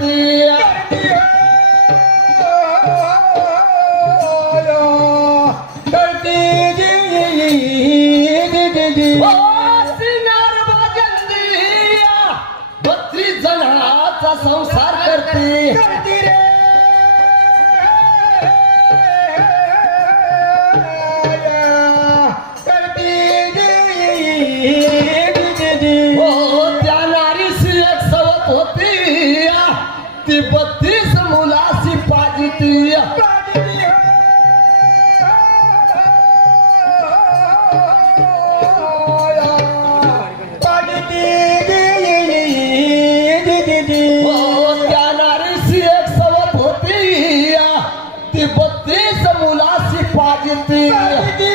Happy Vacuum Bean.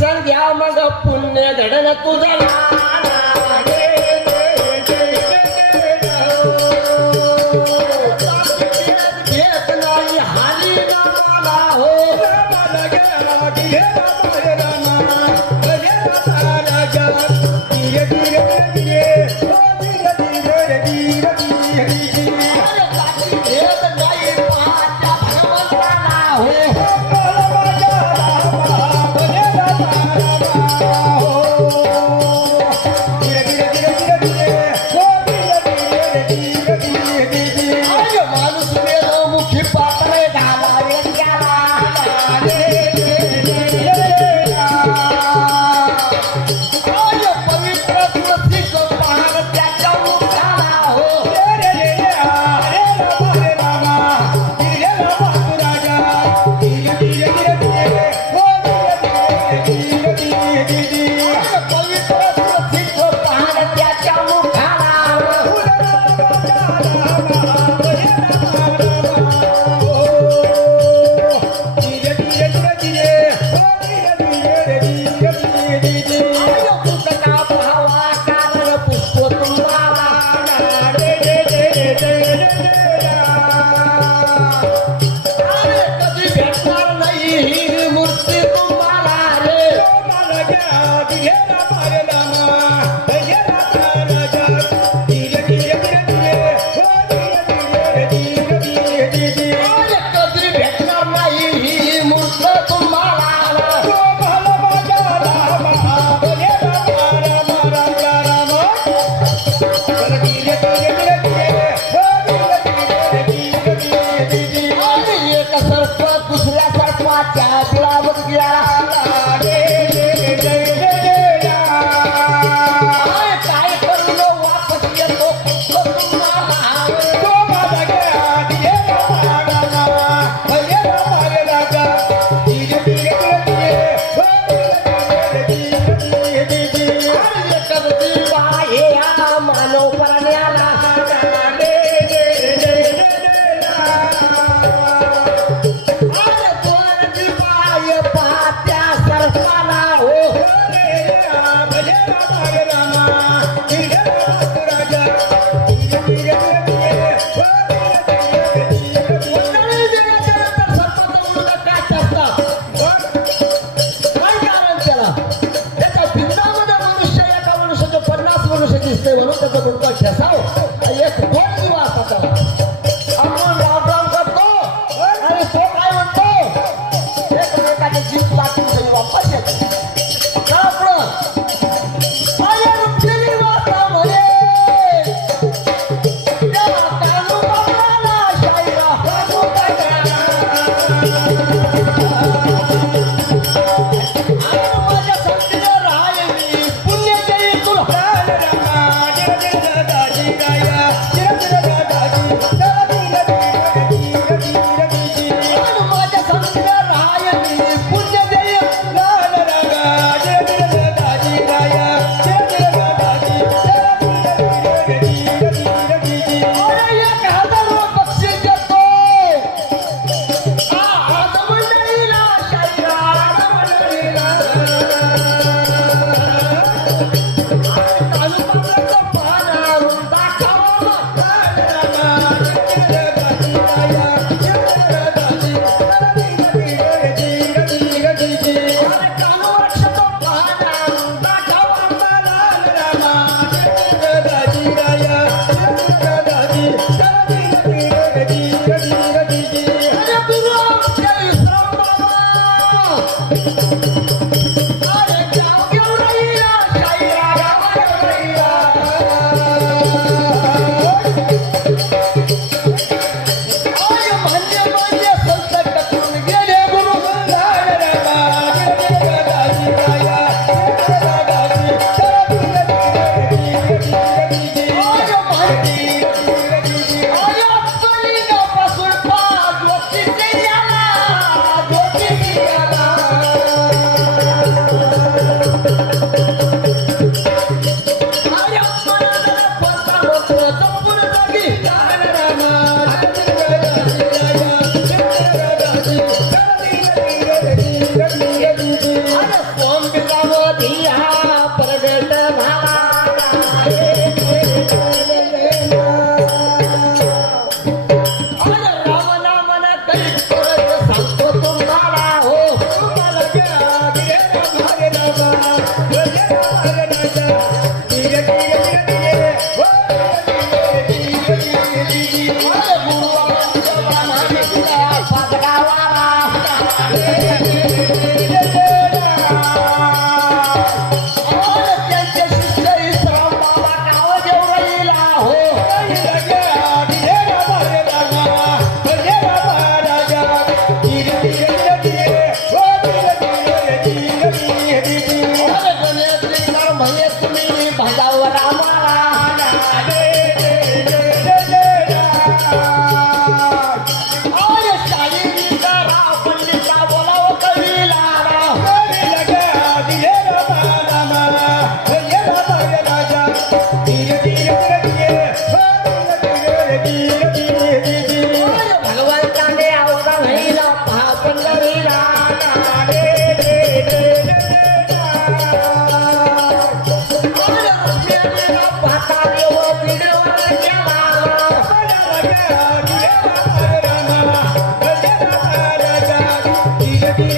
ಸಂಧ್ಯಾಮಗ ಪುಣ್ಯದಡನ ತುದಲ Thank you.